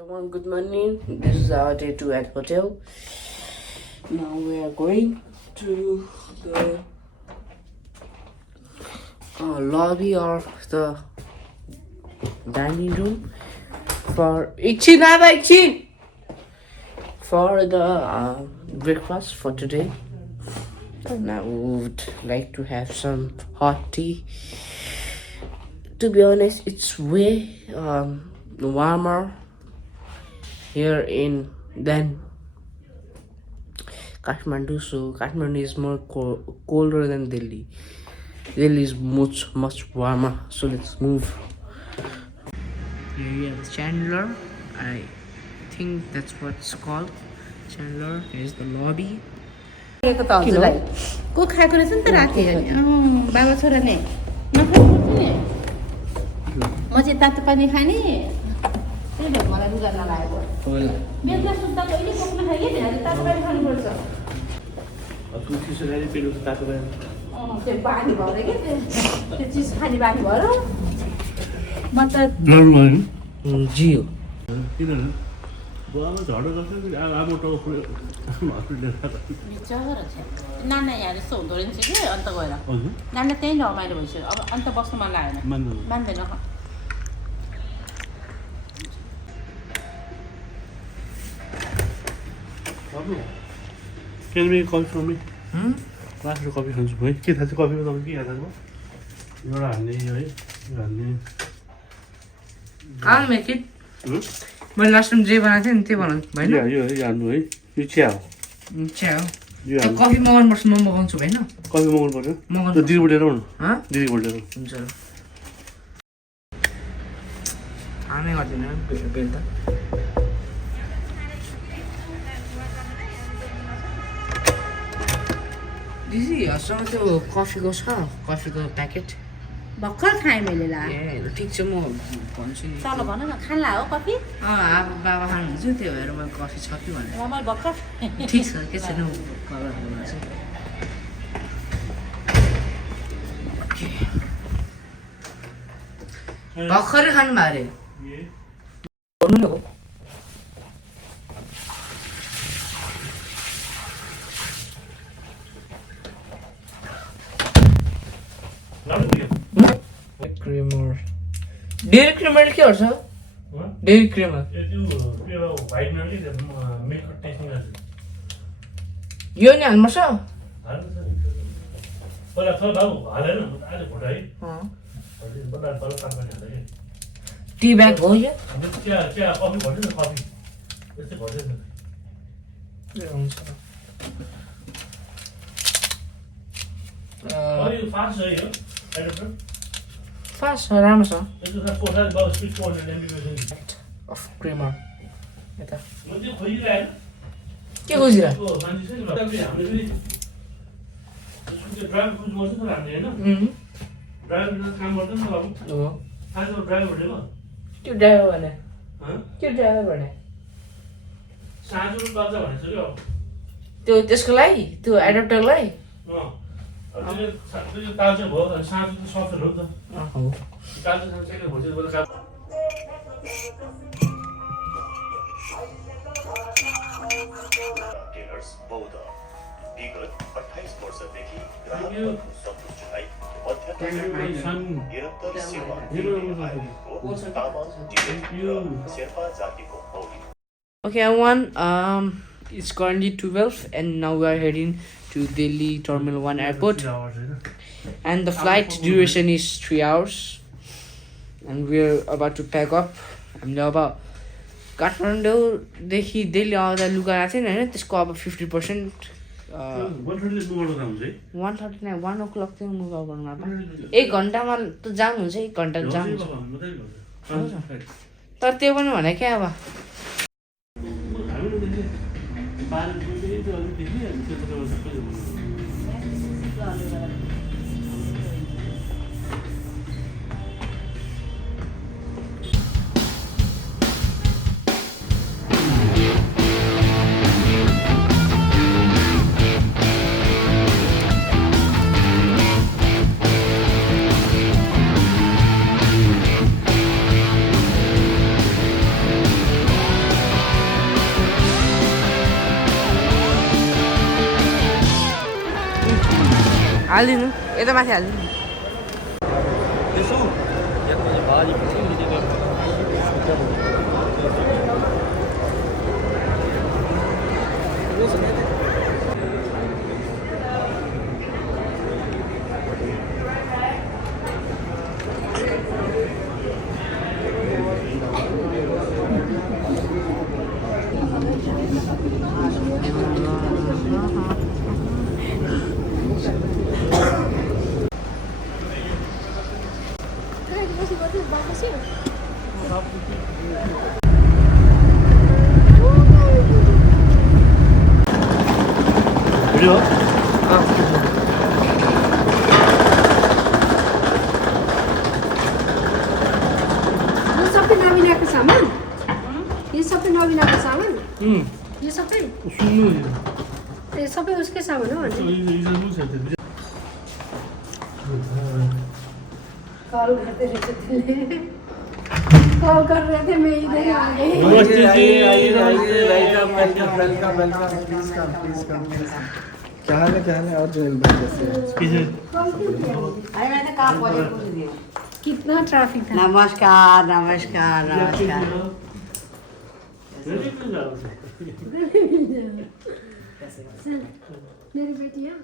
Everyone, good morning. This is our day 2 at hotel. Now we are going to the lobby of the dining room for for the breakfast for today. And I would like to have some hot tea. To be honest, it's way warmer here in than Kathmandu. So Kathmandu is more colder than Delhi. Delhi is much warmer. So let's move. Here we have Chandler. I think that's what it's called. Chandler. Here's the lobby. त हजुरलाई को खाएको रहेछ नि त राति बाबा छोरा नि नखानु नि म चाहिँ तातो पानी खाने त्यही भएर मलाई लुगा नलागेको बेलुका सुत्दा कहिले बोक्नु खायो कि तातो पानी खानुपर्छ त्यो बानी भएर कि त्यो चिज खाने बानी भएर म त जी हो नाना यहाँ जस्तो हुँदो रहेछ कि अन्त गएर नाना त्यहीँ रमाइलो भइसक्यो अब अन्त बस्नु मन लागेन मान्दैन Can we call for me? Last copy खान्छु है के थाहा छ कफीमा तपाईँ के खान्छ एउटा हाल्ने है यो हाल्ने I'll make it. मैले लास्ट टाइम जे बनाएको थिएँ नि त्यही बनाउनु भएन यो हाल्नु है यो चिया हो चिया हो कफी मगाउनुपर्छ म मगाउँछु होइन कफी मगाउनु पर्यो मगाउनु दिदी बोलेर आउनु दिदी बोलेर हुन्छ हामी गर्दिन बेल त दिदी हजुरसँग त्यो कफीको छ कफीको प्याकेट भर्खर खाएँ मैले ला ए ठिक छ म भन्छु नि चलो भन न खान ला हो कफी अब बाबा खानुहुन्छ त्यो भएर मैले कफी छ कि भनेर मैले भर्खर ठिक छ के छैन कलर हुन चाहिँ भर्खरै खानु भयो अरे भन्नु न क्रिमर डेरी क्रिमर के गर्छ डेरी क्रिमर यो नि हाल्नुपर्छ टी ब्याग हो यो फास्ट राम्रो छ अफ क्रिमर यता के खोजिरह त्यो ड्राइभर भने के ड्राइभर भने त्यो त्यसको लागि त्यो एडाप्टरलाई Okay, everyone. It's currently 12 and now we are heading to Delhi Terminal 1 airport. And the flight duration is 3 hours. And we're about to pack up. हामीले अब काठमाडौँदेखि दिल्ली आउँदा लुगा आएको थिएन होइन त्यसको अब 50% 1:39 1 o'clock चाहिँ मुभ गर्नु अब 1 घन्टामा त जाम हुन्छ 1 घन्टा जाम हुन्छ तर त्यो पनि भने क्या अब हालिदिनु यता माथि हालिदिनु 그래요? यो सबै नवीनाको सामान यो सबै नवीनाको सामान 응. यो सबै सुन्नु ए सबै उसकै सामान हो अनि कल गर्दै रहेछ त्यसले कल गरेर थिएँ मैं इधर ही आ गई नमस्ते जी क्या हाल है और जुनेल भाई कैसे हैं? किसे अरे मैं तो काम बोले कुछ दियो कितना ट्रैफिक था नमस्कार नमस्कार नमस्कार मेरी बेटियाँ